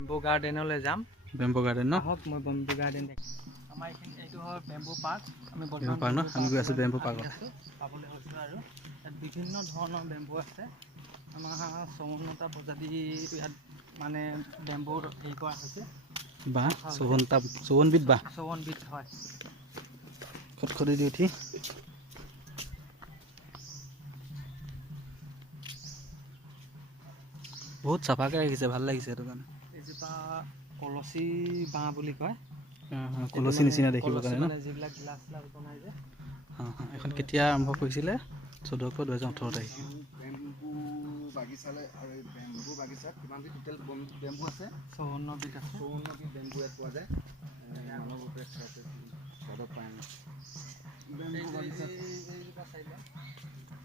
Bamboo গাৰ্ডেনলৈ যাম। Bamboo garden ন? আহক মই বেম্বো গাৰ্ডেন দেখিম। আমাৰ এইখিনি এইটো হ'ল বেম্বো পাৰ্ক। আমি বেম্বো পাৰ্ক ন? আমি গৈ আছোঁ বেম্বো পাৰ্কত। পাবলৈ হৈছোঁ আৰু ইয়াত বিভিন্ন ধৰণৰ বেম্বো আছে। আমাৰ 54টা প্ৰজাতি ইয়াত মানে বেম্বোৰ হেৰি কৰা হৈছে। বাঁহ 54বিধ বাঁহ 54বিধ হয়। খটখটি দি উঠি বহুত চাফাকৈ ৰাখিছে, ভাল লাগিছে সেইটো কাৰণে। এজোপা কলচী বাঁহ বুলি কয়। কলচী নিচিনা দেখিবৰ কাৰণে ন? মানে যিবিলাক গ্লাছ বনাই যে। এখন কেতিয়া আৰম্ভ কৰিছিলে? 14 অক্টোবৰ 2018 তাৰিখে। বেম্বু বাগিচালৈ আৰু এই বেম্বু বাগিচাত কিমানবিধ টোটেল বেম্বু আছে? 54বিধ আছে। 54বিধ বেম্বু ইয়াত পোৱা যায়। মানৱৰূপে স্বাদত পায় আমি। বেম্বু বাগিচাত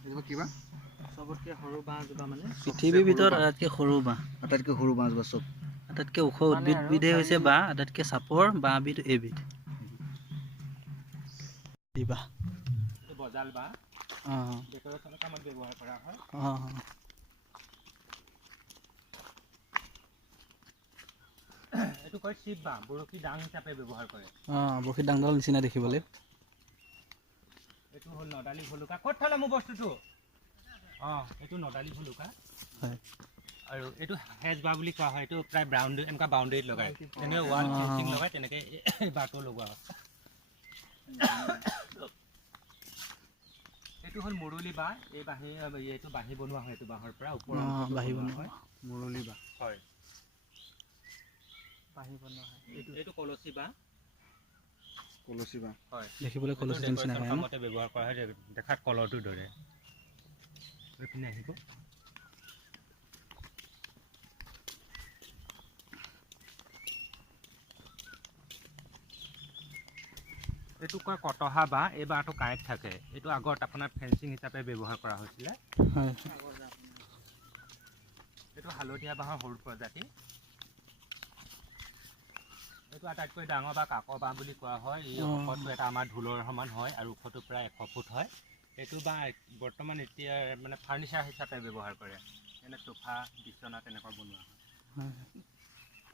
এইজোপা কিবা? চবতকৈ সৰু বাঁহজোপা মানে পৃথিৱীৰ ভিতৰত আটাইতকৈ সৰু বাঁহ। আটাইতকৈ সৰু বাঁহজোপা চব। আটাইতকৈ ওখ উদ্ভিদবিধেই হৈছে বাঁহ, আটাইতকৈ চাপৰ বাঁহবিধ এইবিধ। বাঁহ এইটো বজাল বাঁহ। ডেক'ৰেশ্যনৰ কামত ব্যৱহাৰ কৰা হয়। এইটো কয় শিৱ বাঁহ, বৰশী ডাং হিচাপে ব্যৱহাৰ কৰে। বৰশী ডাংডাল নিচিনা দেখিবলৈ। এইটো হ'ল নদালি ভলুকা। ক'ত থলে মোৰ বস্তুটো? এইটো নদালি ভলুকা। হয়। আৰু এইটো হেজ বাঁহ বুলি কোৱা হয়। এইটো প্ৰায় এনেকুৱা বাউণ্ডেৰীত লগায়। যেনেকৈ ৱাল ফেঞ্চিং লগায় তেনেকৈ এই বাঁহটো লগোৱা হয়। এইটো হ'ল মুৰুলি বাঁহ। এইটো বাঁহী বনোৱা হয়। এইটো বাঁহৰ পৰা ওপৰৰ বাঁহী বনোৱা হয়। মুৰলি বাঁহ। হয়, বাঁহী বনোৱা হয়। এইটো কলচী বাঁহ। কলচী বাঁহ। হয়, দেখিবলৈ কলচী নিচিনা হয় ন? কামতে ব্যৱহাৰ কৰা হয়। দেখাত কলৰটোৰ দৰে। এইপিনে আহিব। এইটো কয় কটহা বাঁহ। এই বাঁহটো কাঁইট থাকে। এইটো আগত আপোনাৰ ফেঞ্চিং হিচাপে ব্যৱহাৰ কৰা হৈছিলে। হয়। এইটো হালধীয়া বাঁহৰ সৰু প্ৰজাতি। এইটো আটাইতকৈ ডাঙৰ বা কাক বাঁহ বুলি কোৱা হয়। এই ওখটো এটা আমাৰ ঢোলৰ সমান হয় আৰু ওখটো প্ৰায় 100 ফুট হয়। এইটো বাঁহ বৰ্তমান এতিয়া মানে ফাৰ্নিচাৰ হিচাপে ব্যৱহাৰ কৰে। এনে চোফা, বিচনা তেনেকুৱা বনোৱা হয়।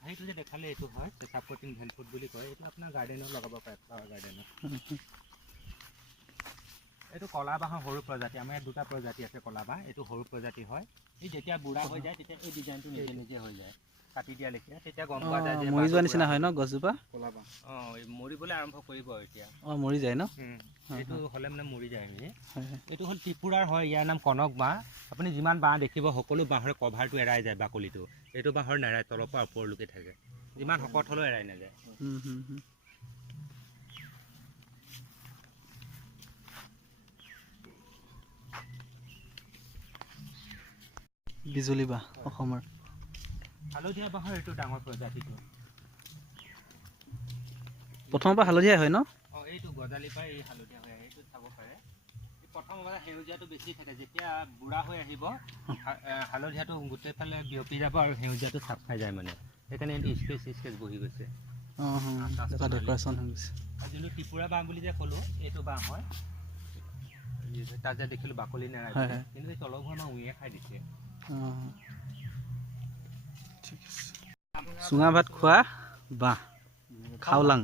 সেইটো যে দেখালে এইটো হয় চাপৰ্টিং ভেলফুট বুলি কয়। এইটো আপোনাৰ গাৰ্ডেনত লগাব পাৰে, ফ্লাৱাৰ গাৰ্ডেনত। এইটো কলা বাঁহৰ সৰু প্ৰজাতি। আমাৰ ইয়াত 2টা প্ৰজাতি আছে কলা বাঁহ। এইটো সৰু প্ৰজাতি হয়। ই যেতিয়া বুঢ়া হৈ যায় তেতিয়া এই ডিজাইনটো নিজে নিজে হৈ যায়। কাটি দিয়া লেখীয়া। তেতিয়া গম পোৱা যায় যে মৰি যোৱা নিচিনা হয় ন গছজোপা? কলা বাঁহ। মৰিবলৈ আৰম্ভ কৰিব এতিয়া। মৰি যায় ন? এইটো হ'লে মানে মৰি যায়। এইটো হ'ল ত্ৰিপুৰাৰ হয়। ইয়াৰ নাম কনক বাঁহ। আপুনি যিমান বাঁহ দেখিব সকলো বাঁহৰে কভাৰটো এৰাই যায়, বাকলিটো। এইটো বাঁহৰ নেৰাই, তলৰ পৰা ওপৰলৈকে থাকে। যিমান শকত হ'লেও এৰাই নাযায়। বিজুলী বাঁহ অসমৰ। হালধীয়া বাঁহৰ এইটো ডাঙৰ প্ৰজাতিটো। প্ৰথমৰ পৰা হালধীয়া হয় ন? এইটো গজালি পাই এই হালধীয়া হৈ আহে। এইটো চাব পাৰে। প্ৰথম অৱস্থাত সেউজীয়াটো বেছি থাকে। যেতিয়া বুঢ়া হৈ আহিব হালধীয়াটো গোটেইফালে বিয়পি যাব আৰু সেউজীয়াটো চাপ খাই যায় মানে। সেইকাৰণে এইটো স্কেচ বহি গৈছে। ডেকৰেশ্যন হৈ গৈছে। আৰু যোনটো ত্ৰিপুৰা বাঁহ বুলি যে ক'লোঁ, এইটো বাঁহ হয়। তাত যে দেখিলোঁ বাকলি নেৰাই, কিন্তু এই তলৰ ঘৰ আমাৰ উঁয়ে খাই দিছে। চুঙা ভাত খোৱা বাঁহ খাওলাং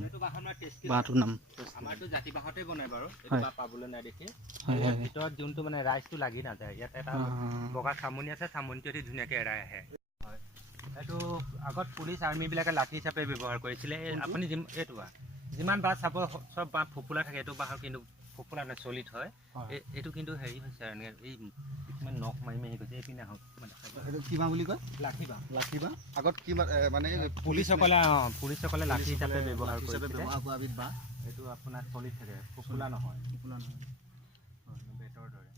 বাঁহটোৰ নাম। আমাৰতো জাতি বাঁহতে বনাই বাৰু। এইটো বাঁহ পাবলৈ নাই দেখি। ভিতৰত যোনটো মানে ৰাইজটো লাগি নাযায়। ইয়াত এটা বগা চামনি আছে। চামনিটো দি ধুনীয়াকৈ এৰাই আহে। হয়, এইটো আগত পুলিচ আৰ্মিবিলাকে লাঠি হিচাপে ব্যৱহাৰ কৰিছিলে। আপুনি এইটো বাঁহ যিমান বাঁহ চাব চব বাঁহ ফোপোলা থাকে। এইটো বাঁহৰ কিন্তু ফোপোলা নহয়, চলিড হয়। এইটো কিন্তু হেৰি হৈছে আৰু এই কিছুমান নখ মাৰি মাৰি গৈছে। এইপিনে আহক। এইটো কি বাঁহ বুলি কয়? লাঠি বাঁহ। লাঠি বাঁহ। আগত কি মানে পুলিচসকলে লাঠি হিচাপে ব্যৱহাৰ কৰা বিধ বাঁহ। এইটো আপোনাৰ চলিড থাকে, ফোপোলা নহয়। বেতৰ দৰে।